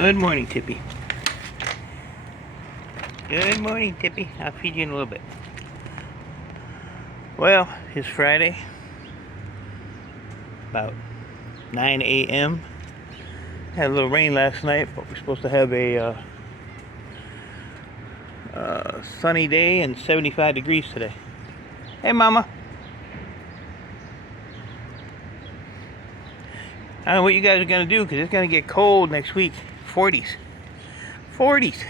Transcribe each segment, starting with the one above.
Good morning, Tippy. Good morning, Tippy. I'll feed you in a little bit. Well, it's Friday, about 9 a.m. Had a little rain last night, but we're supposed to have a sunny day and 75 degrees today. Hey, Mama. I don't know what you guys are going to do because it's going to get cold next week. 40s. 40s.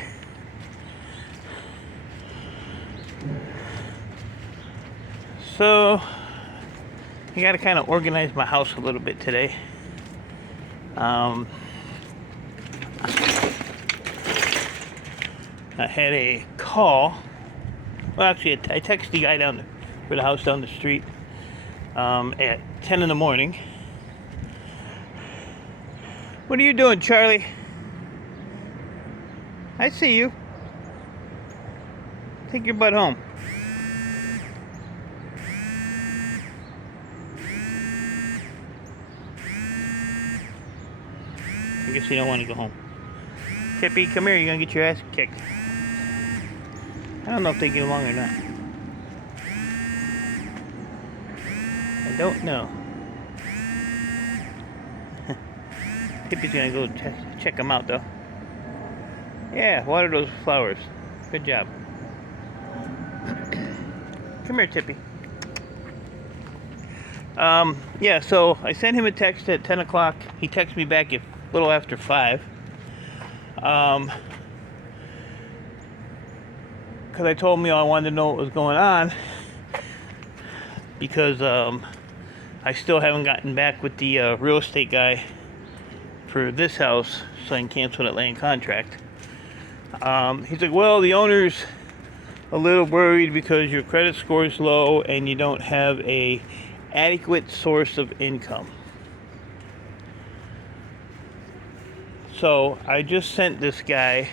So, I got to kind of organize my house a little bit today. I had a call. Well, actually, I texted the guy down for the house down the street at 10 in the morning. What are you doing, Charlie? I see you. Take your butt home. I guess you don't want to go home. Tippy, come here. You're going to get your ass kicked. I don't know if they get along or not. I don't know. Tippy's going to go check them out, though. Yeah, water those flowers. Good job. Come here, Tippy. Yeah, so I sent him a text at 10 o'clock. He texted me back at a little after 5. Because I told him I wanted to know what was going on. Because I still haven't gotten back with the real estate guy for this house, so I can cancel that land contract. He's like, well, the owner's a little worried because your credit score is low and you don't have a adequate source of income. So I just sent this guy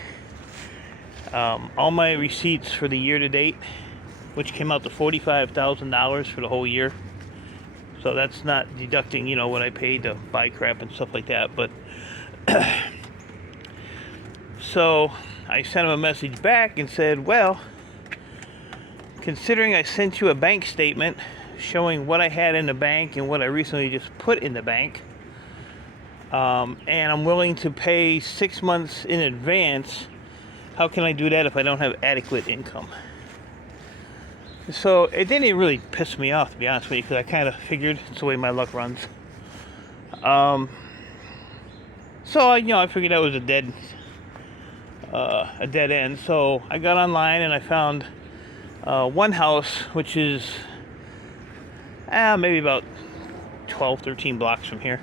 all my receipts for the year to date, which came out to $45,000 for the whole year. So that's not deducting, what I paid to buy crap and stuff like that. But so I sent him a message back and said, well, considering I sent you a bank statement showing what I had in the bank and what I recently just put in the bank, and I'm willing to pay 6 months in advance, how can I do that if I don't have adequate income? So it didn't really piss me off, to be honest with you, because I kind of figured it's the way my luck runs. So I figured that was a dead end. So I got online and I found one house, which is maybe about 12, 13 blocks from here.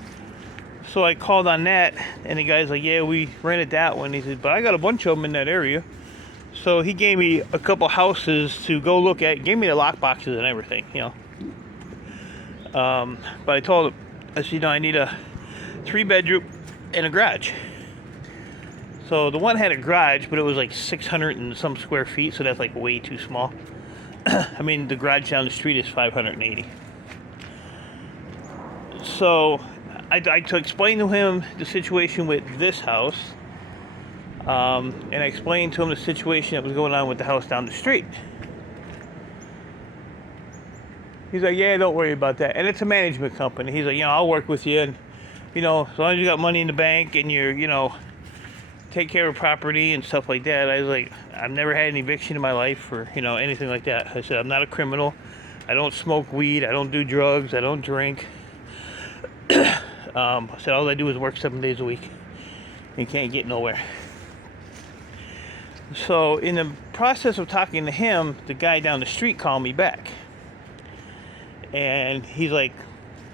So I called on that, and the guy's like, yeah, we rented that one. He said, but I got a bunch of them in that area. So he gave me a couple houses to go look at, gave me the lock boxes and everything, But I told him, I said, I need a 3-bedroom and a garage. So the one had a garage, but it was like 600 and some square feet, so that's like way too small. I mean, the garage down the street is 580. So I explained to him the situation with this house. And I explained to him the situation that was going on with the house down the street. He's like, yeah, don't worry about that. And it's a management company. He's like, I'll work with you. And, as long as you got money in the bank and you're, take care of property and stuff like that. I was like, I've never had an eviction in my life or, anything like that. I said, I'm not a criminal. I don't smoke weed. I don't do drugs. I don't drink. I said, all I do is work 7 days a week and can't get nowhere. So in the process of talking to him, the guy down the street called me back. And he's like,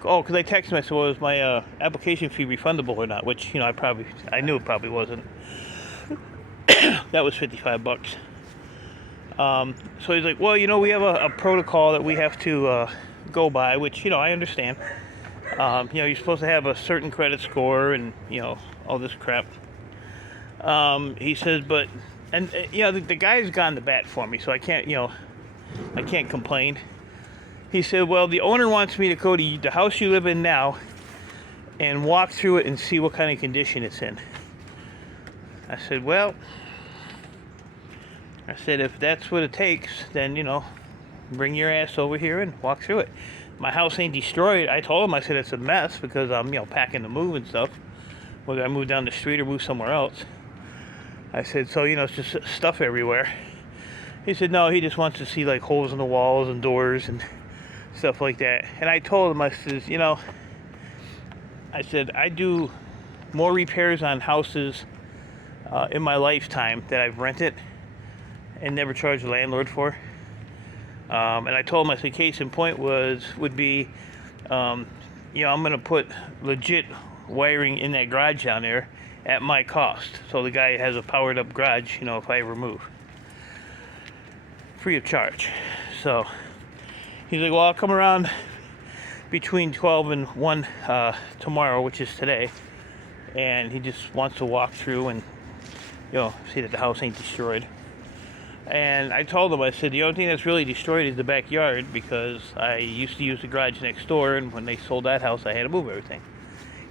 oh, because I texted him, I said, well, is my application fee refundable or not? Which, I knew it probably wasn't. That was $55. So he's like, well, we have a protocol that we have to go by, which, I understand. You're supposed to have a certain credit score and, all this crap. He says, but... And, the guy's gone to bat for me, so I can't, I can't complain. He said, well, the owner wants me to go to the house you live in now and walk through it and see what kind of condition it's in. I said, well, I said, if that's what it takes, then, bring your ass over here and walk through it. My house ain't destroyed. I told him, I said, it's a mess because I'm, packing to move and stuff. Whether I move down the street or move somewhere else. I said, so, it's just stuff everywhere. He said, no, he just wants to see, like, holes in the walls and doors and stuff like that. And I told him, I said, I said, I do more repairs on houses in my lifetime that I've rented and never charged the landlord for. And I told him, I said, case in point would be, I'm going to put legit wiring in that garage down there at my cost. So the guy has a powered up garage, if I ever move. Free of charge. So he's like, well, I'll come around between 12 and 1 tomorrow, which is today. And he just wants to walk through and, see that the house ain't destroyed. And I told him, I said, the only thing that's really destroyed is the backyard because I used to use the garage next door, and when they sold that house, I had to move everything.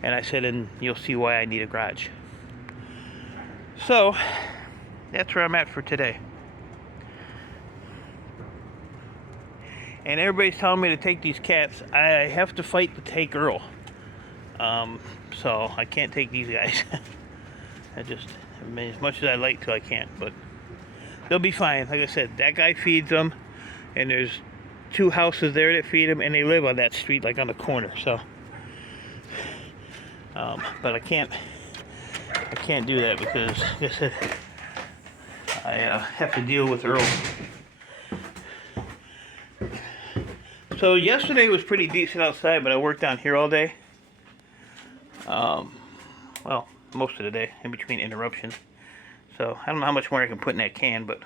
And I said, and you'll see why I need a garage. So, that's where I'm at for today. And everybody's telling me to take these cats. I have to fight to take Earl. So, I can't take these guys. As much as I'd like to, I can't, but they'll be fine. Like I said, that guy feeds them, and there's 2 houses there that feed them, and they live on that street, like on the corner. So, but I can't do that because, like I said, I have to deal with Earl. So yesterday was pretty decent outside, but I worked down here all day. Well, most of the day, in between interruptions. So, I don't know how much more I can put in that can, but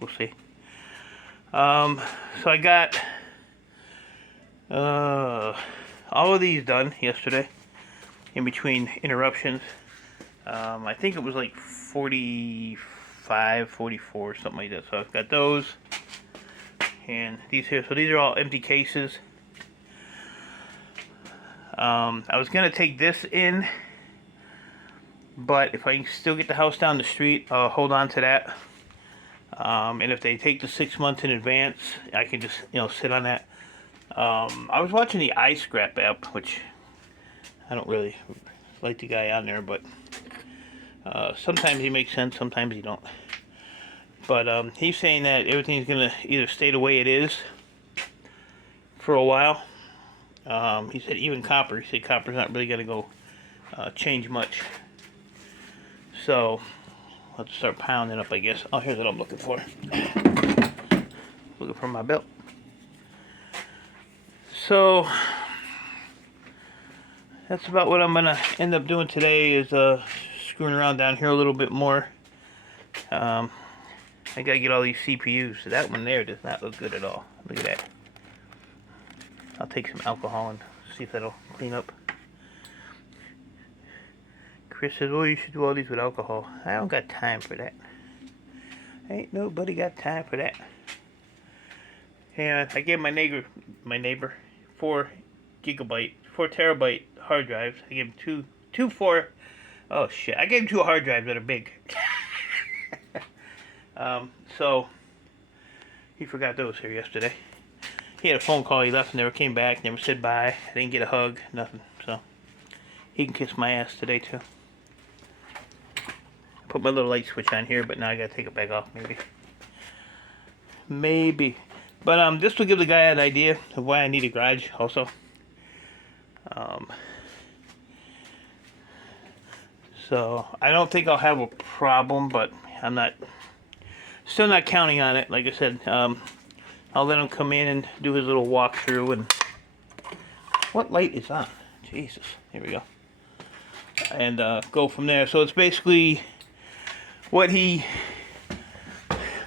we'll see. So I got all of these done yesterday, in between interruptions. I think it was like 45, 44, something like that. So I've got those, and these here. So these are all empty cases. I was going to take this in, but if I can still get the house down the street, I'll hold on to that. And if they take the 6 months in advance, I can just, sit on that. I was watching the iScrap app, which I don't really like the guy on there, but sometimes he makes sense, sometimes he don't. But he's saying that everything's going to either stay the way it is for a while. He said even copper. He said copper's not really going to go change much. So, let's start pounding up, I guess. Oh, here's what I'm looking for. Looking for my belt. So, that's about what I'm going to end up doing today is screwing around down here a little bit more. I got to get all these CPUs. So that one there does not look good at all. Look at that. I'll take some alcohol and see if that'll clean up. Chris says, well, you should do all these with alcohol. I don't got time for that. Ain't nobody got time for that. And I gave my neighbor 4 terabyte hard drives. I gave him oh shit, I gave him 2 hard drives that are big. So, he forgot those here yesterday. He had a phone call, he left, never came back, never said bye. I didn't get a hug, nothing. So, he can kiss my ass today too. Put my little light switch on here, but now I gotta take it back off, maybe. But this will give the guy an idea of why I need a garage also. So I don't think I'll have a problem, but I'm still not counting on it. Like I said, I'll let him come in and do his little walkthrough. And what light is on? Jesus, here we go. And go from there. So it's basically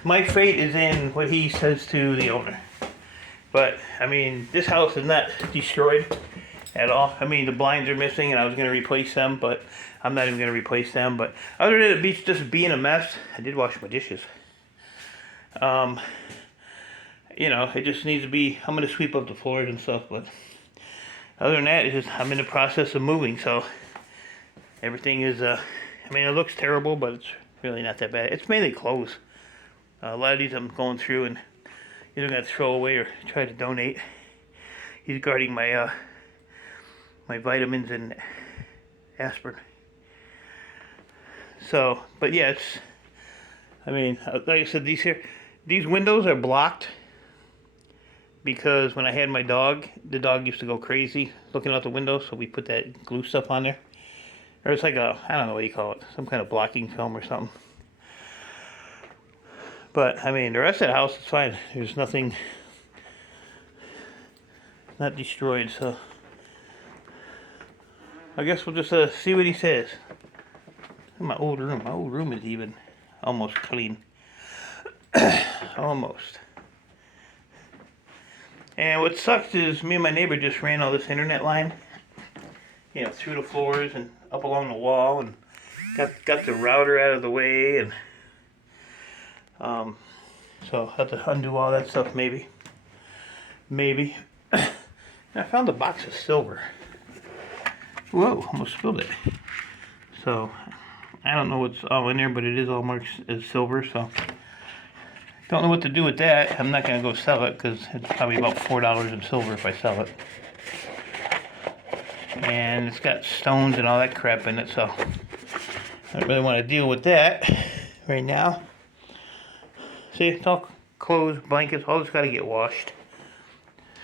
my fate is in what he says to the owner. But, I mean, this house is not destroyed at all. I mean, the blinds are missing and I was going to replace them, but I'm not even going to replace them. But other than it just being a mess, I did wash my dishes. It just needs to be, I'm going to sweep up the floors and stuff, but other than that, I'm in the process of moving, so everything is I mean, it looks terrible, but it's really not that bad. It's mainly clothes. A lot of these I'm going through and either gonna throw away or try to donate. He's guarding my my vitamins and aspirin. So, but yeah, it's. I mean, like I said, these windows are blocked because when I had my dog, the dog used to go crazy looking out the window, so we put that glue stuff on there. Or it's like a, I don't know what you call it, some kind of blocking film or something. But, I mean, the rest of the house is fine. There's nothing, not destroyed, so I guess we'll just see what he says. My old room is even almost clean. Almost. And what sucks is me and my neighbor just ran all this internet line, you know, through the floors and up along the wall, and got the router out of the way, and so I'll have to undo all that stuff maybe. I found a box of silver. Whoa, almost spilled it. So I don't know what's all in there, but it is all marked as silver, so don't know what to do with that. I'm not going to go sell it because it's probably about $4 in silver if I sell it. And it's got stones and all that crap in it, so I don't really want to deal with that right now. See, it's all clothes, blankets, all just got to get washed,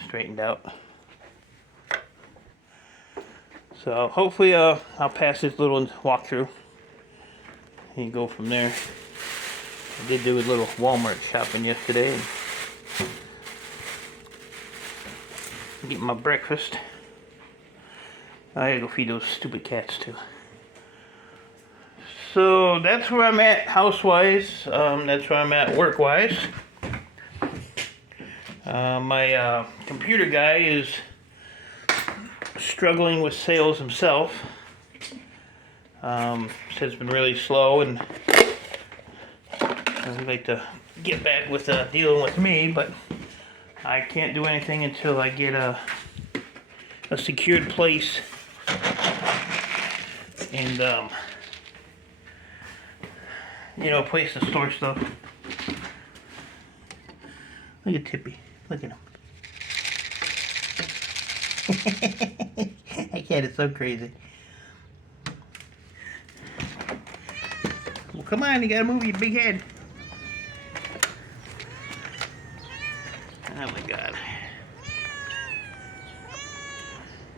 straightened out. So hopefully I'll pass this little walkthrough and go from there. I did do a little Walmart shopping yesterday and get my breakfast. I gotta go feed those stupid cats too. So that's where I'm at house-wise. That's where I'm at work-wise. My computer guy is struggling with sales himself. Says it's been really slow, and I'd like to get back with dealing with me, but I can't do anything until I get a secured place and you know, a place to store stuff. Look at Tippy. Look at him. That cat is so crazy. Well, come on, you gotta move your big head. Oh my God.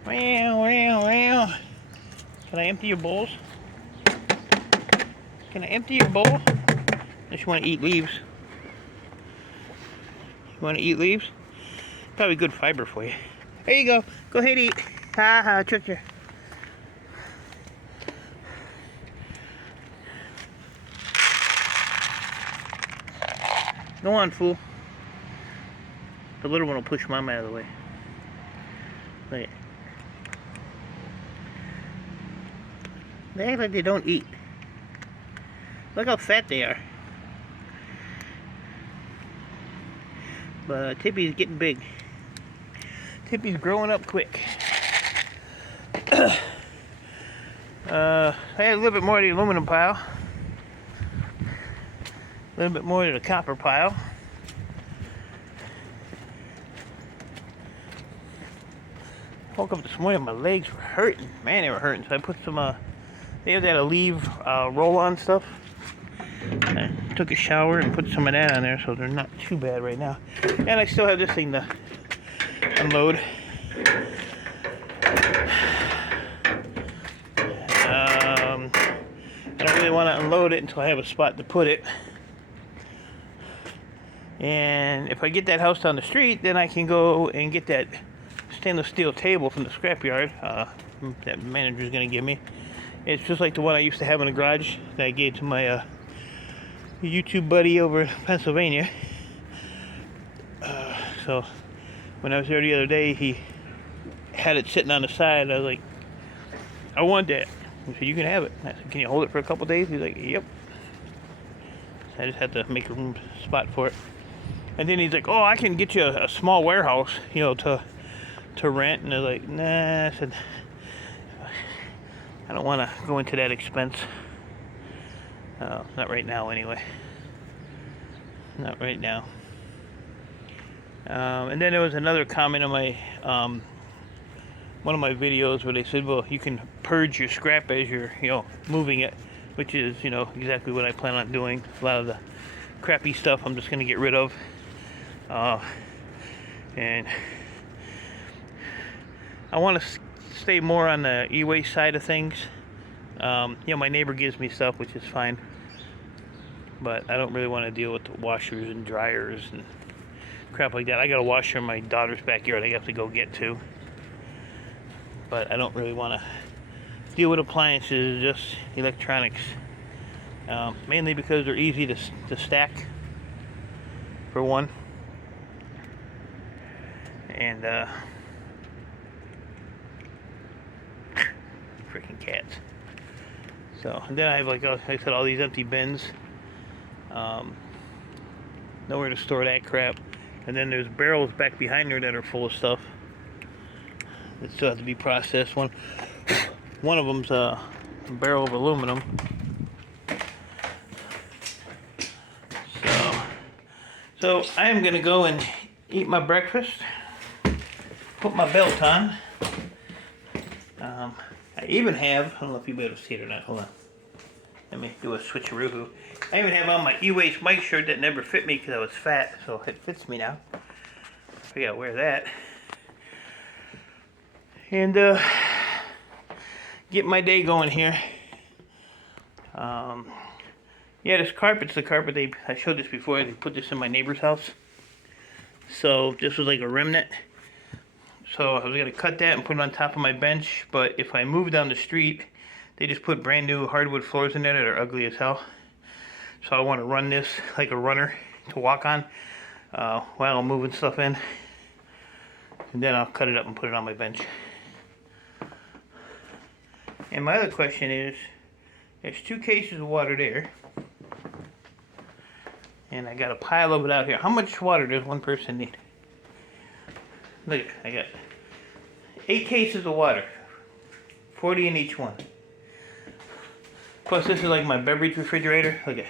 Well. Can I empty your bowls? Can I empty your bowl? Unless you want to eat leaves. You want to eat leaves? Probably good fiber for you. There you go. Go ahead, eat. Ha ha, tricked you. Go on, fool. The little one will push Mom out of the way. Wait. They act like they don't eat. Look how fat they are. But Tippy's getting big. Tippy's growing up quick. I had a little bit more of the aluminum pile. A little bit more of the copper pile. Woke up this morning, my legs were hurting. Man, they were hurting. So I put some, they have that Aleve roll-on stuff. I took a shower and put some of that on there, so they're not too bad right now. And I still have this thing to unload. I don't really want to unload it until I have a spot to put it. And if I get that house down the street, then I can go and get that stainless steel table from the scrapyard that manager's going to give me. It's just like the one I used to have in the garage that I gave to my YouTube buddy over in Pennsylvania. So when I was there the other day, he had it sitting on the side. I was like, I want that. He said, you can have it. I said, can you hold it for a couple days? He's like, yep. So I just had to make a room spot for it. And then he's like, oh, I can get you a small warehouse, you know, to rent. And I was like, nah. I said, I don't want to go into that expense. Not right now, anyway. Not right now. And then there was another comment on my one of my videos where they said, well, you can purge your scrap as you're, moving it, which is, exactly what I plan on doing. A lot of the crappy stuff I'm just going to get rid of. And I want to stay more on the e-waste side of things. My neighbor gives me stuff, which is fine. But I don't really want to deal with the washers and dryers and crap like that. I got a washer in my daughter's backyard I have to go get to. But I don't really want to deal with appliances, just electronics. Mainly because they're easy to stack, for one. And freaking cats. So, and then I have, like I said, all these empty bins. Nowhere to store that crap. And then there's barrels back behind there that are full of stuff that still have to be processed. One of them's a barrel of aluminum. So I am gonna go and eat my breakfast, put my belt on. I even have, I don't know if you'll be able to see it or not, hold on. Let me do a switcheroo. I even have on my e-waste Mike shirt that never fit me because I was fat, so it fits me now. I gotta wear that. And get my day going here. Yeah, this carpet's the carpet I showed this before. They put this in my neighbor's house. So this was like a remnant. So I was gonna cut that and put it on top of my bench, but if I move down the street, they just put brand new hardwood floors in there that are ugly as hell. So I want to run this like a runner to walk on while I'm moving stuff in. And then I'll cut it up and put it on my bench. And my other question is, there's 2 cases of water there. And I got a pile of it out here. How much water does one person need? Look, I got 8 cases of water. 40 in each one. Plus this is like my beverage refrigerator. Look at,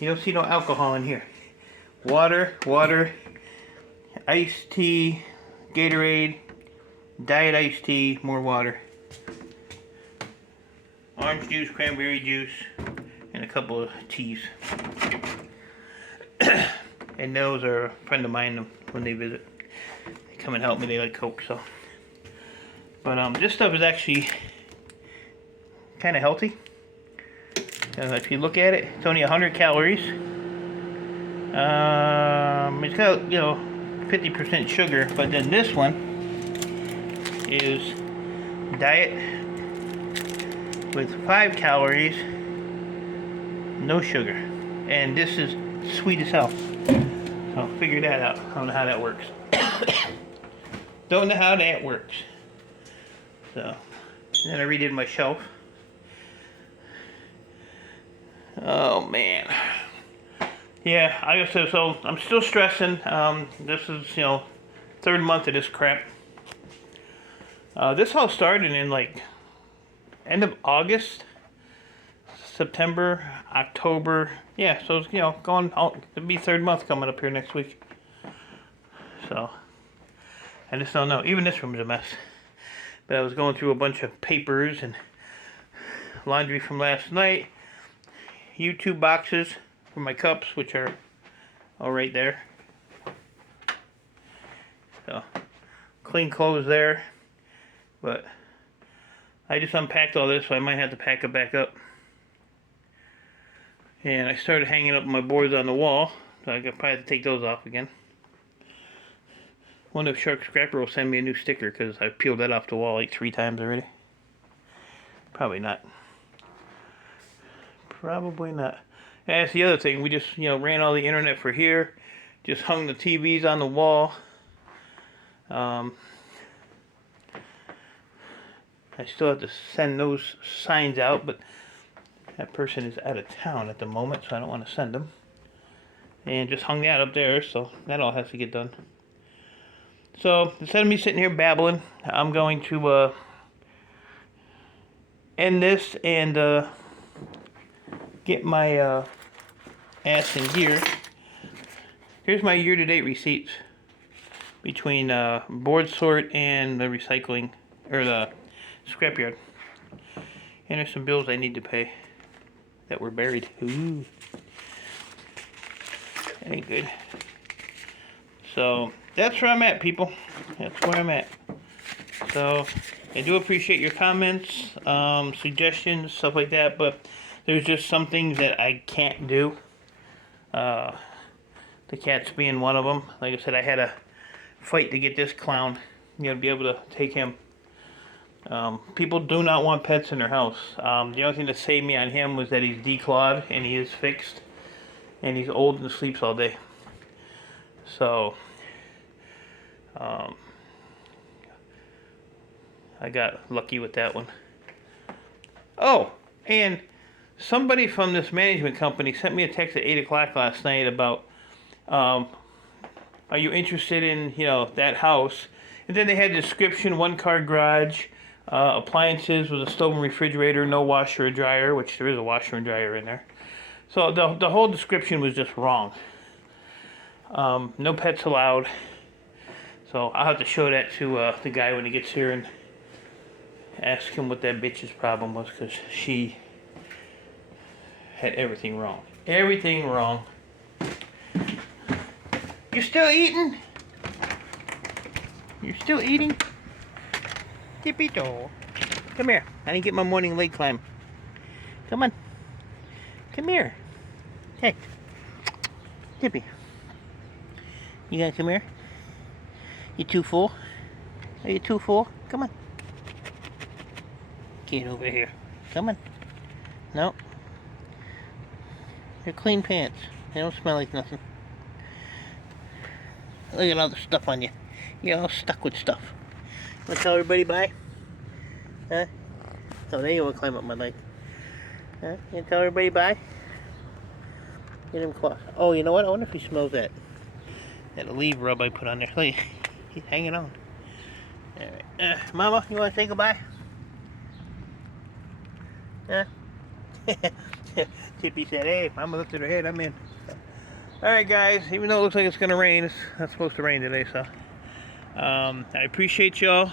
you don't see no alcohol in here. Water, iced tea, Gatorade, diet iced tea, more water. Orange juice, cranberry juice, and a couple of teas. And those are a friend of mine when they visit. They come and help me, they like Coke, so. But this stuff is actually kind of healthy. If you look at it, it's only 100 calories. It's got, 50% sugar, but then this one is diet with 5 calories, no sugar. And this is sweet as hell. So figure that out. I don't know how that works. Don't know how that works. So, and then I redid my shelf. Oh man. Yeah, I guess so. I'm still stressing. This is, 3rd month of this crap. This all started in like end of August, September, October. Yeah, so it's, going out. It'll be 3rd month coming up here next week. So, I just don't know. Even this room is a mess. But I was going through a bunch of papers and laundry from last night. YouTube boxes for my cups, which are all right there. So, clean clothes there. But I just unpacked all this, so I might have to pack it back up. And I started hanging up my boards on the wall, so I probably have to take those off again. Wonder if Shark Scrapper will send me a new sticker, because I peeled that off the wall like 3 times already. Probably not. Probably not. And that's the other thing. We just, ran all the internet for here. Just hung the TVs on the wall. I still have to send those signs out, but that person is out of town at the moment, so I don't want to send them. And just hung that up there, so that all has to get done. So, instead of me sitting here babbling, I'm going to end this and get my ass in gear. Here's my year-to-date receipts between board sort and the recycling, or the scrapyard. And there's some bills I need to pay that were buried. Ooh. That ain't good. So, that's where I'm at, people. That's where I'm at. So, I do appreciate your comments, suggestions, stuff like that, but there's just some things that I can't do. The cats being one of them. Like I said, I had a fight to get this clown, to be able to take him. People do not want pets in their house. The only thing that saved me on him was that he's declawed and he is fixed. And he's old and sleeps all day. So, I got lucky with that one. Oh, and somebody from this management company sent me a text at 8 o'clock last night about, are you interested in, that house? And then they had a description, 1-car garage, appliances with a stove and refrigerator, no washer or dryer, which there is a washer and dryer in there. So the whole description was just wrong. No pets allowed. So I'll have to show that to the guy when he gets here and ask him what that bitch's problem was, because she had everything wrong. Everything wrong. You still eating? You're still eating? Tippy-toe. Come here. I didn't get my morning leg climb. Come on. Come here. Hey. Tippy. You gonna come here? You too full? Are you too full? Come on. Get over here. Come on. No. They're clean pants. They don't smell like nothing. Look at all the stuff on you. You're all stuck with stuff. Wanna tell everybody bye? Huh? Oh, there you wanna climb up my leg. Huh? You tell everybody bye? Get him close. Oh, you know what? I wonder if he smells that leaf rub I put on there. Look, he's hanging on. Alright. Mama, you wanna say goodbye? Huh? Tippy said, hey, Mama lifted her head, I'm in. Alright guys, even though it looks like it's gonna rain, it's not supposed to rain today, so I appreciate y'all.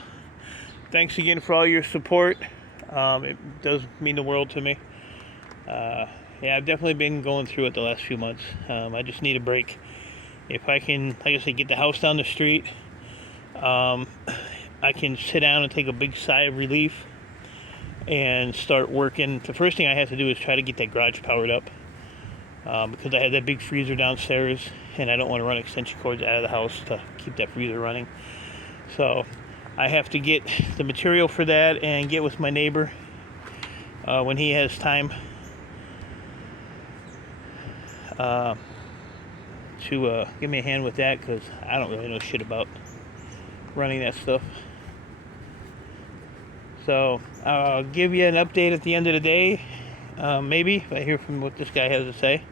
Thanks again for all your support. It does mean the world to me. Yeah, I've definitely been going through it the last few months. I just need a break. If I can, like I said, get the house down the street, I can sit down and take a big sigh of relief and start working. The first thing I have to do is try to get that garage powered up, because I have that big freezer downstairs and I don't want to run extension cords out of the house to keep that freezer running. So I have to get the material for that and get with my neighbor when he has time to give me a hand with that, because I don't really know shit about running that stuff. So I'll give you an update at the end of the day, maybe, if I hear from what this guy has to say,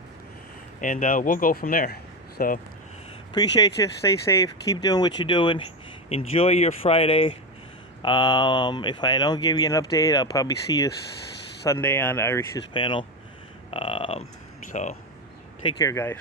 and we'll go from there. So appreciate you. Stay safe. Keep doing what you're doing. Enjoy your Friday. If I don't give you an update, I'll probably see you Sunday on Irish's panel. So take care, guys.